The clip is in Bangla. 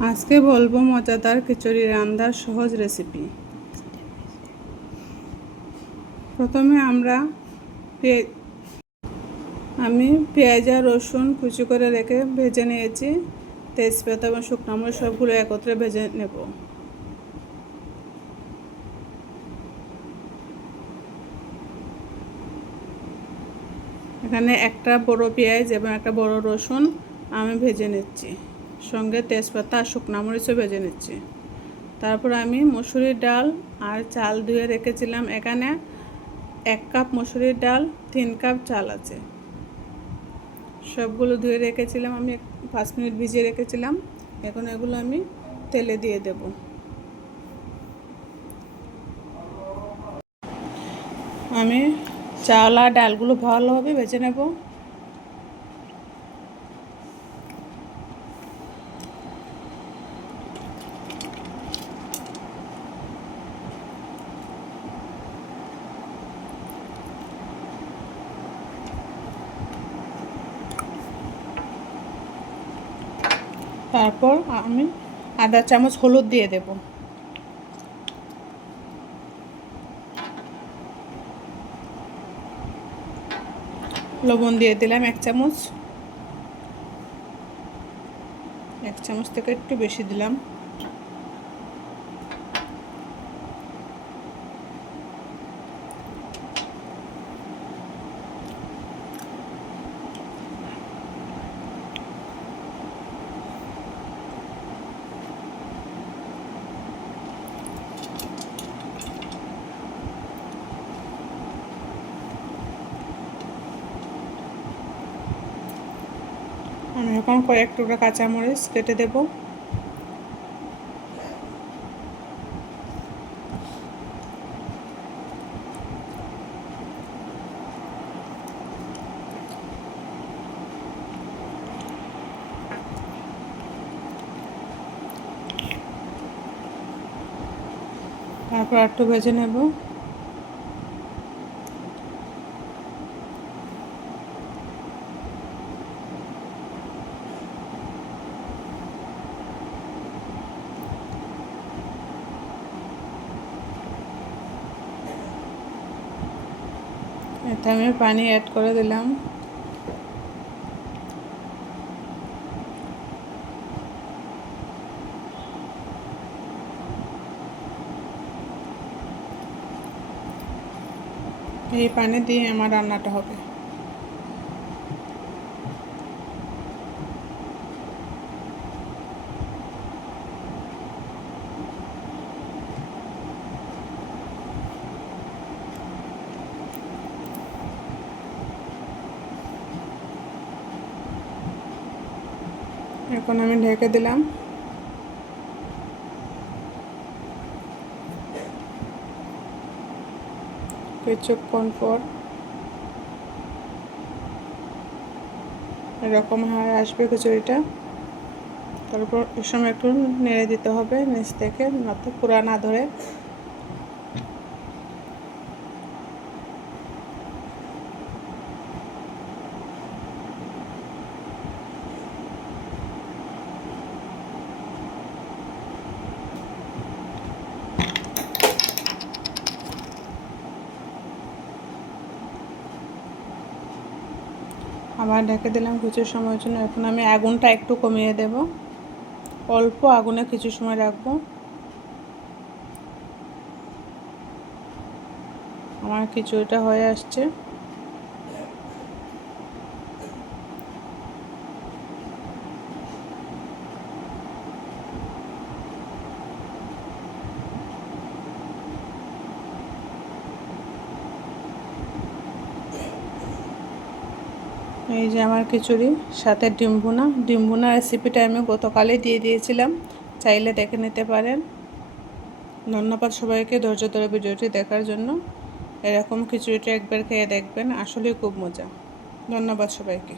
আজকে বলবো মজাদার খিচুড়ি রান্নার সহজ রেসিপি। প্রথমে আমি পেঁয়াজ আর রসুন কুচি করে রেখে ভেজে নিয়েছি। তেজপাতা এবং শুকনো মরিচ সবগুলো একত্রে ভেজে নেব। এখানে একটা বড় পেঁয়াজ এবং একটা বড় রসুন আমি ভেজে নিচ্ছি, সঙ্গে তেজপাতা আর শুকনো মরিচও ভেজে নিচ্ছি। তারপর আমি মসুরির ডাল আর চাল ধুয়ে রেখেছিলাম। এখানে 1 কাপ মসুরির ডাল, 3 কাপ চাল আছে। সবগুলো ধুয়ে রেখেছিলাম, আমি 5 মিনিট ভিজিয়ে রেখেছিলাম। এখন এগুলো আমি তেলে দিয়ে দেব। আমি চাল আর ডালগুলো ভালোভাবে ভেজে নেব। তারপর আমি আধা চামচ হলুদ দিয়ে দেব। লবণ দিয়ে দিলাম 1 চামচ, 1 চামচ থেকে একটু বেশি দিলাম। আমি এখন কয়েক টুকরা কাঁচামরিচ কেটে দেব। তারপর একটু ভেজে নেব। এতে আমি পানি অ্যাড করে দিলাম। এই পানি দিয়ে আমার রান্নাটা হবে। এখন আমি ঢেকে দিলাম। কিছুক্ষণ পর এরকম হয়ে আসবে খিচুড়িটা। তারপর এর সময় একটু নেড়ে দিতে হবে নিচ থেকে, যাতে পুরা না ধরে। আবার ঢেকে দিলাম কিছু সময়ের জন্য। এখন আমি আগুনটা একটু কমিয়ে দেব, অল্প আগুনে কিছু সময় রাখবো। আমার খিচুড়িটা হয়ে আসছে। এই যে আমার খিচুড়ি, সাথে ডিম ভুনা রেসিপিটা আমি গতকালই দিয়ে দিয়েছিলাম, চাইলে দেখে নিতে পারেন। ধন্যবাদ সবাইকে ধৈর্য ধরে ভিডিওটি দেখার জন্য। এরকম খিচুড়িটা একবার খেয়ে দেখবেন, আসলেই খুব মজা। ধন্যবাদ সবাইকে।